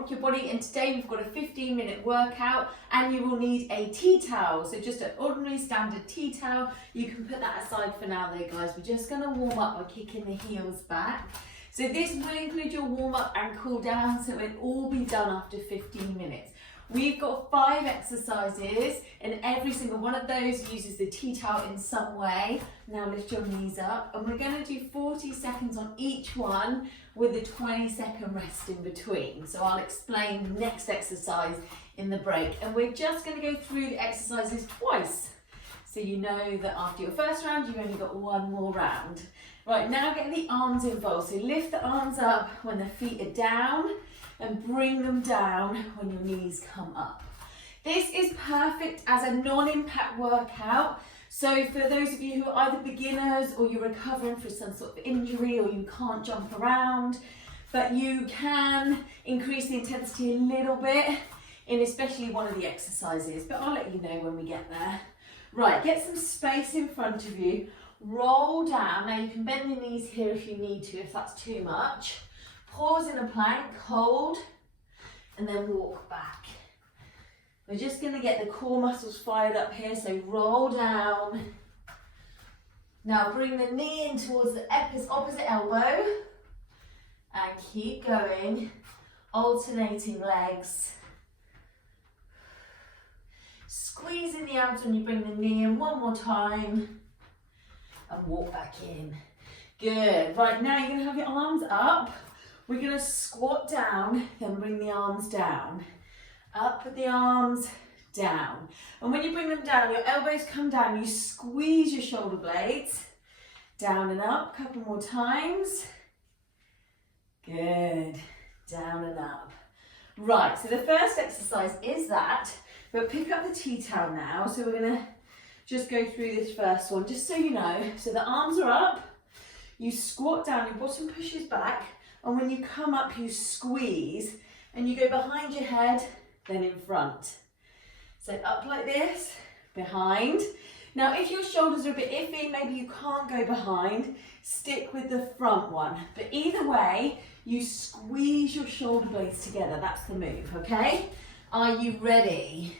rock your body, and today we've got a 15-minute workout and you will need a tea towel. So just an ordinary standard tea towel. You can put that aside for now though, guys. We're just going to warm up by kicking the heels back. So this will include your warm up and cool down, so it'll all be done after 15 minutes. We've got 5 exercises and every single one of those uses the tea towel in some way. Now lift your knees up and we're going to do 40 seconds on each one with a 20-second rest in between. So I'll explain the next exercise in the break, and we're just going to go through the exercises twice. So you know that after your first round you've only got one more round. Right, now get the arms involved. So lift the arms up when the feet are down and bring them down when your knees come up. This is perfect as a non-impact workout. So for those of you who are either beginners or you're recovering from some sort of injury or you can't jump around, but you can increase the intensity a little bit in especially one of the exercises, but I'll let you know when we get there. Right, get some space in front of you, roll down. Now you can bend your knees here if you need to, if that's too much. Pause in a plank, hold, and then walk back. We're just going to get the core muscles fired up here, so roll down. Now bring the knee in towards the opposite elbow and keep going, alternating legs. Squeezing the abs when you bring the knee in one more time and walk back in. Good. Right, now you're going to have your arms up. We're going to squat down, then bring the arms down. Up with the arms, down. And when you bring them down, your elbows come down, you squeeze your shoulder blades. Down and up, a couple more times. Good. Down and up. Right, so the first exercise is that. But pick up the tea towel now. So we're going to just go through this first one, just so you know. So the arms are up, you squat down, your bottom pushes back, and when you come up, you squeeze, and you go behind your head, then in front. So up like this, behind. Now, if your shoulders are a bit iffy, maybe you can't go behind, stick with the front one. But either way, you squeeze your shoulder blades together. That's the move, okay? Are you ready?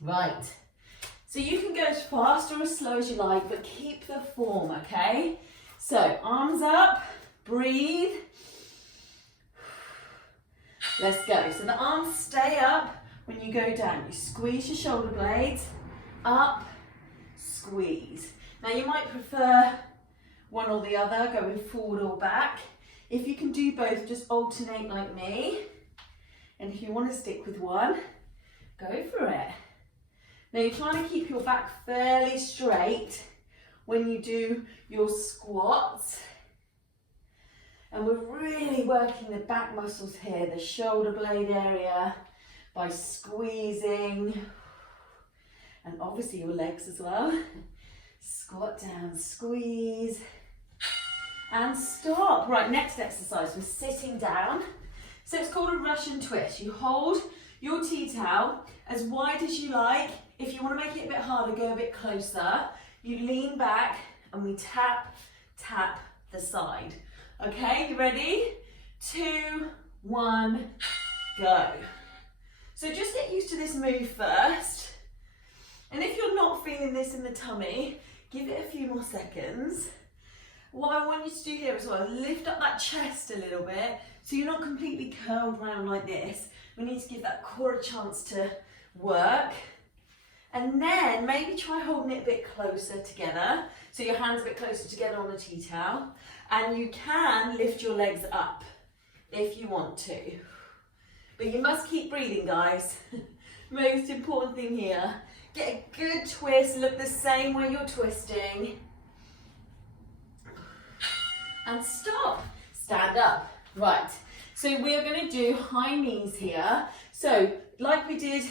Right. So you can go as fast or as slow as you like, but keep the form, okay? So arms up, breathe. Let's go. So the arms stay up when you go down. You squeeze your shoulder blades, up, squeeze. Now you might prefer one or the other, going forward or back. If you can do both, just alternate like me. And if you want to stick with one, go for it. Now you're trying to keep your back fairly straight when you do your squats. And we're really working the back muscles here, the shoulder blade area, by squeezing. And obviously your legs as well. Squat down, squeeze, and stop. Right, next exercise, we're sitting down. So it's called a Russian twist. You hold your tea towel as wide as you like. If you want to make it a bit harder, go a bit closer. You lean back and we tap, tap the side. Okay, you ready? 2, 1, go. So just get used to this move first. And if you're not feeling this in the tummy, give it a few more seconds. What I want you to do here as well, lift up that chest a little bit so you're not completely curled round like this. We need to give that core a chance to work. And then maybe try holding it a bit closer together. So your hands a bit closer together on the tea towel. And you can lift your legs up if you want to. But you must keep breathing, guys. Most important thing here. Get a good twist, look the same way you're twisting. And stop. Stand up. Right. So we are going to do high knees here. So like we did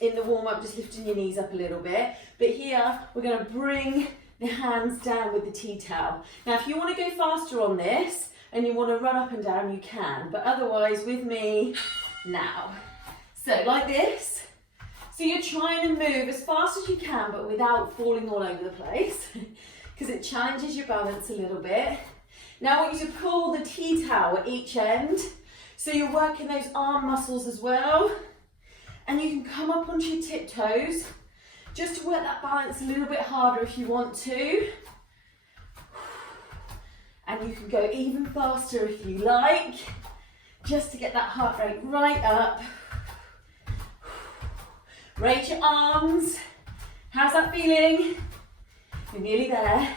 in the warm-up, just lifting your knees up a little bit. But here we're going to bring the hands down with the tea towel. Now if you want to go faster on this and you want to run up and down, you can. But otherwise with me now. So like this. So you're trying to move as fast as you can, but without falling all over the place, because it challenges your balance a little bit. Now I want you to pull the tea towel at each end. So you're working those arm muscles as well. And you can come up onto your tiptoes just to work that balance a little bit harder if you want to. And you can go even faster if you like, just to get that heart rate right up. Raise your arms. How's that feeling? You're nearly there.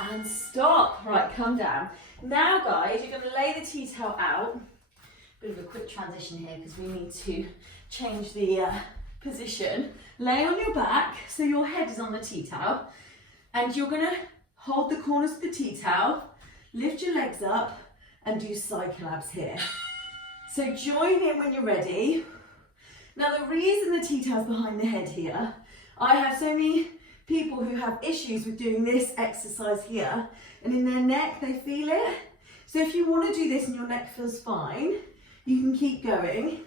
And stop. Right, come down. Now guys, you're going to lay the tea towel out. Bit of a quick transition here because we need to change the position. Lay on your back so your head is on the tea towel, and you're going to hold the corners of the tea towel, lift your legs up and do cycle abs here. So join in when you're ready. Now the reason the tea towel's behind the head here, I have so many people who have issues with doing this exercise here, and in their neck they feel it. So if you want to do this and your neck feels fine, you can keep going.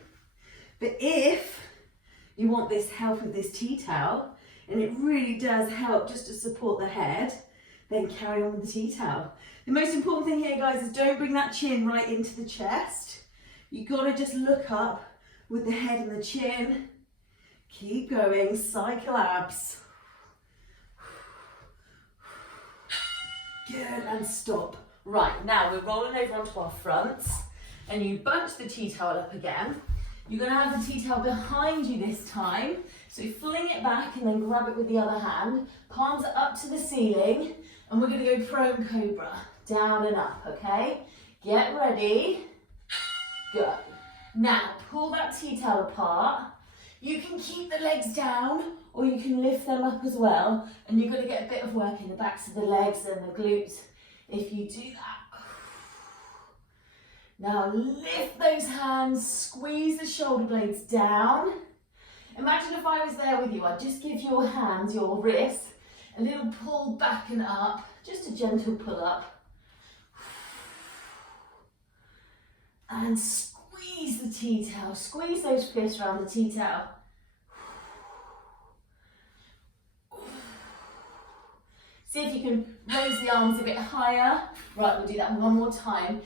But if you want this help with this tea towel, and it really does help just to support the head, then carry on with the tea towel. The most important thing here, guys, is don't bring that chin right into the chest. You've got to just look up with the head and the chin. Keep going, cycle abs. Good, and stop. Right, now we're rolling over onto our fronts, and you bunch the tea towel up again. You're going to have the tea towel behind you this time. So fling it back and then grab it with the other hand. Palms are up to the ceiling, and we're going to go prone cobra. Down and up, okay? Get ready. Go. Now, pull that tea towel apart. You can keep the legs down, or you can lift them up as well. And you're going to get a bit of work in the backs of the legs and the glutes if you do that. Now lift those hands, squeeze the shoulder blades down. Imagine if I was there with you, I'd just give your hands, your wrists, a little pull back and up, just a gentle pull up. And squeeze the tea towel, squeeze those fists around the tea towel. See if you can raise the arms a bit higher. Right, we'll do that one more time.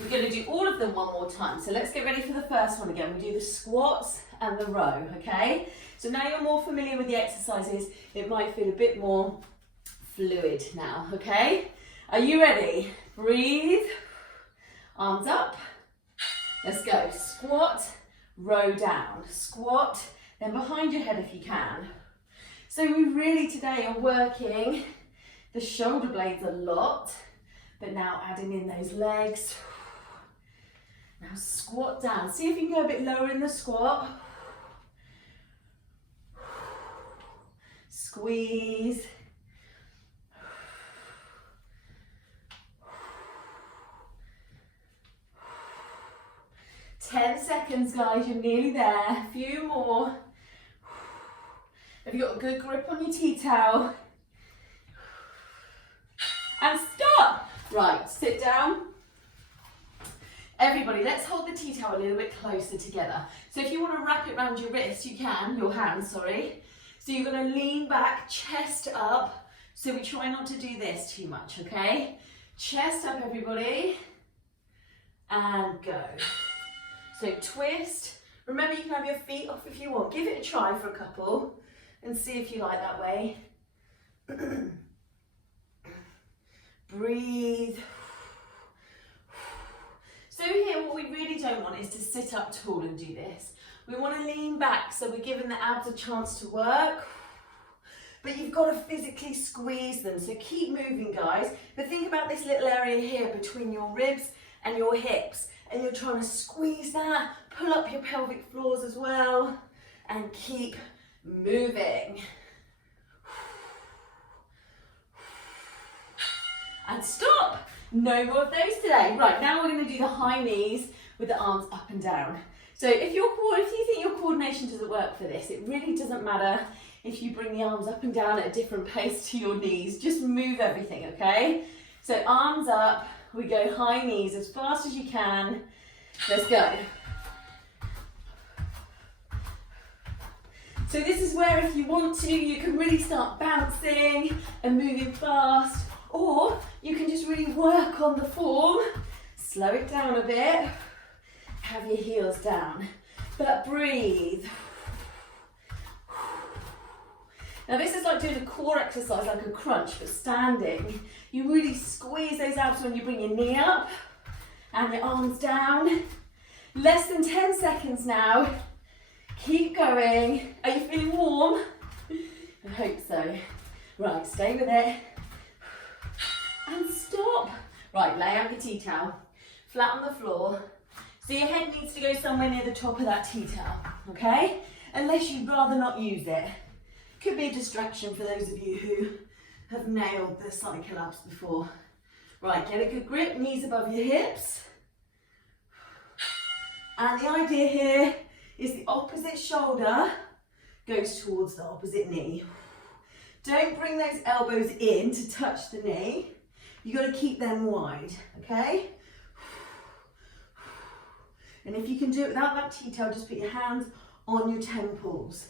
We're going to do all of them one more time. So let's get ready for the first one again. We do the squats and the row, okay? So now you're more familiar with the exercises, it might feel a bit more fluid now, okay? Are you ready? Breathe. Arms up. Let's go. Squat, row down. Squat, then behind your head if you can. So we really today are working the shoulder blades a lot, but now adding in those legs. Now squat down. See if you can go a bit lower in the squat. Squeeze. Ten seconds, guys, you're nearly there. A few more. Have you got a good grip on your tea towel? And stop. Right, sit down. Everybody, let's hold the tea towel a little bit closer together. So if you want to wrap it around your wrist, you can, your hands, sorry. So you're going to lean back, chest up. So we try not to do this too much, okay? Chest up, everybody. And go. So twist. Remember, you can have your feet off if you want. Give it a try for a couple and see if you like that way. Breathe. So here, what we really don't want is to sit up tall and do this. We want to lean back so we're giving the abs a chance to work. But you've got to physically squeeze them. So keep moving, guys. But think about this little area here between your ribs and your hips. And you're trying to squeeze that, pull up your pelvic floors as well, and keep moving. And stop. No more of those today. Right, now we're going to do the high knees with the arms up and down. So if you think your coordination doesn't work for this, it really doesn't matter if you bring the arms up and down at a different pace to your knees. Just move everything, okay? So arms up, we go high knees as fast as you can. Let's go. So this is where if you want to, you can really start bouncing and moving fast, or you can just really work on the form, Slow it down a bit. Have your heels down, but breathe. Now this is like doing a core exercise, like a crunch, but standing. You really squeeze those abs when you bring your knee up and your arms down. Less than 10 seconds now. Keep going. Are you feeling warm? I hope so. Right, stay with it. And stop. Right, lay out your tea towel. Flat on the floor. So your head needs to go somewhere near the top of that tea towel, okay? Unless you'd rather not use it. Could be a distraction for those of you who have nailed the cycle ups before. Right, get a good grip, knees above your hips. And the idea here is the opposite shoulder goes towards the opposite knee. Don't bring those elbows in to touch the knee. You've got to keep them wide, okay? And if you can do it without that tea towel, just put your hands on your temples.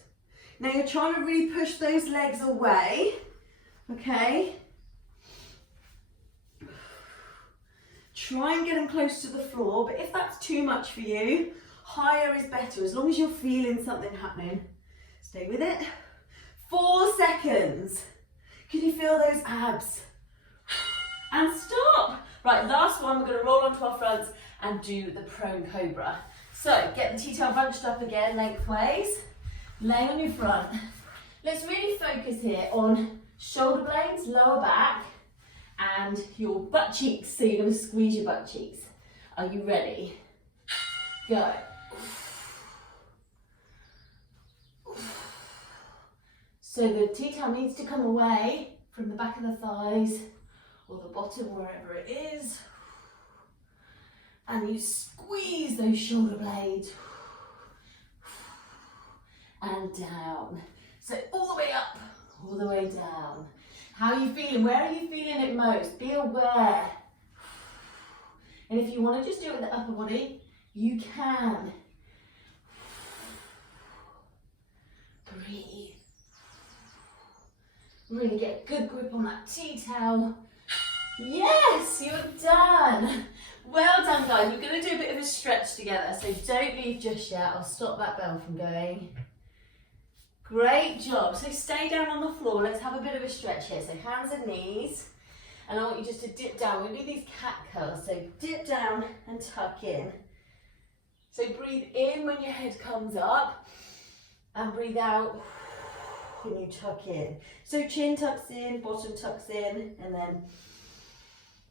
Now you're trying to really push those legs away, okay? Try and get them close to the floor, but if that's too much for you, higher is better, as long as you're feeling something happening. Stay with it. 4 seconds. Can you feel those abs? And stop. Right, last one, we're gonna roll onto our fronts and do the prone cobra. So get the tea towel bunched up again, lengthways. Lay on your front. Let's really focus here on shoulder blades, lower back, and your butt cheeks. So you're going to squeeze your butt cheeks. Are you ready? Go. So the tea towel needs to come away from the back of the thighs or the bottom, wherever it is. And you squeeze those shoulder blades. And down. So all the way up, all the way down. How are you feeling? Where are you feeling it most? Be aware. And if you want to just do it with the upper body, you can. Breathe. Really get a good grip on that tea towel. Yes, you're done. Well done, guys. We're going to do a bit of a stretch together, so don't leave just yet. I'll stop that bell from going. Great job. So stay down on the floor. Let's have a bit of a stretch here. So hands and knees. And I want you just to dip down. We're going to do these cat curls. So dip down and tuck in. So breathe in when your head comes up. And breathe out when you tuck in. So chin tucks in, bottom tucks in. And then,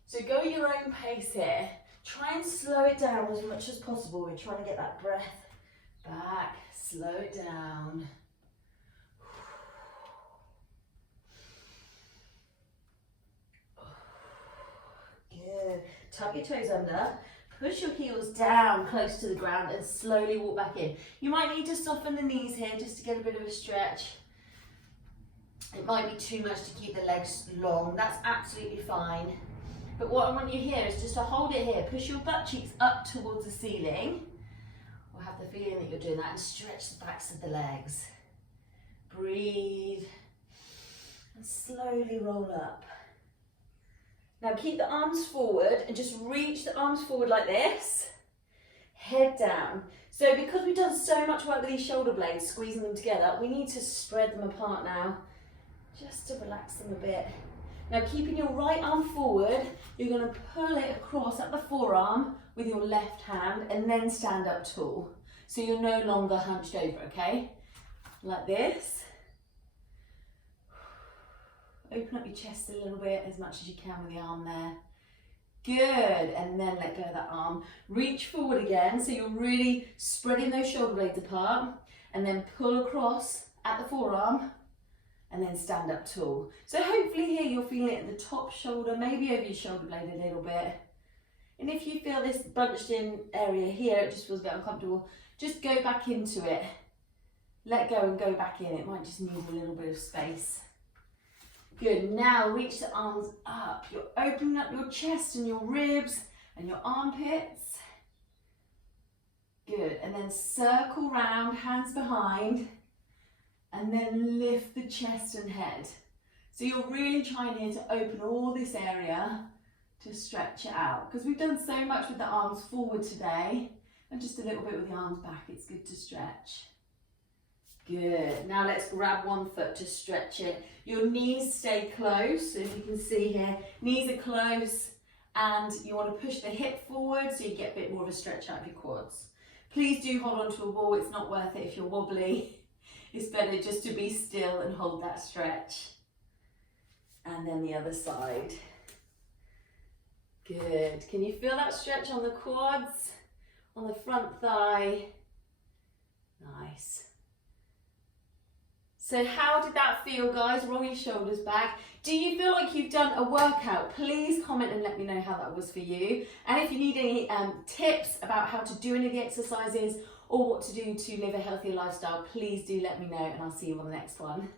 so go at your own pace here. Try and slow it down as much as possible. We're trying to get that breath back. Slow it down. Good. Tuck your toes under, push your heels down close to the ground and slowly walk back in. You might need to soften the knees here just to get a bit of a stretch. It might be too much to keep the legs long, that's absolutely fine. But what I want you here is just to hold it here, push your butt cheeks up towards the ceiling, or have the feeling that you're doing that, and stretch the backs of the legs. Breathe, and slowly roll up. Now keep the arms forward and just reach the arms forward like this, head down. So because we've done so much work with these shoulder blades, squeezing them together, we need to spread them apart now, just to relax them a bit. Now keeping your right arm forward, you're going to pull it across at the forearm with your left hand and then stand up tall. So you're no longer hunched over, okay? Like this. Open up your chest a little bit, as much as you can with the arm there. Good, and then let go of that arm. Reach forward again, so you're really spreading those shoulder blades apart, and then pull across at the forearm, and then stand up tall. So hopefully here you're feeling it at the top shoulder, maybe over your shoulder blade a little bit. And if you feel this bunched in area here, it just feels a bit uncomfortable, just go back into it. Let go and go back in, it might just need a little bit of space. Good, now reach the arms up. You're opening up your chest and your ribs and your armpits. Good, and then circle round, hands behind, and then lift the chest and head. So you're really trying here to open all this area to stretch it out, because we've done so much with the arms forward today and just a little bit with the arms back. It's good to stretch. Good. Now let's grab one foot to stretch it. Your knees stay close, so if you can see here, knees are close, and you want to push the hip forward so you get a bit more of a stretch out of your quads. Please do hold on to a wall. It's not worth it if you're wobbly. It's better just to be still and hold that stretch. And then the other side. Good. Can you feel that stretch on the quads, on the front thigh? Nice. So how did that feel, guys? Roll your shoulders back. Do you feel like you've done a workout? Please comment and let me know how that was for you. And if you need any tips about how to do any of the exercises or what to do to live a healthier lifestyle, please do let me know, and I'll see you on the next one.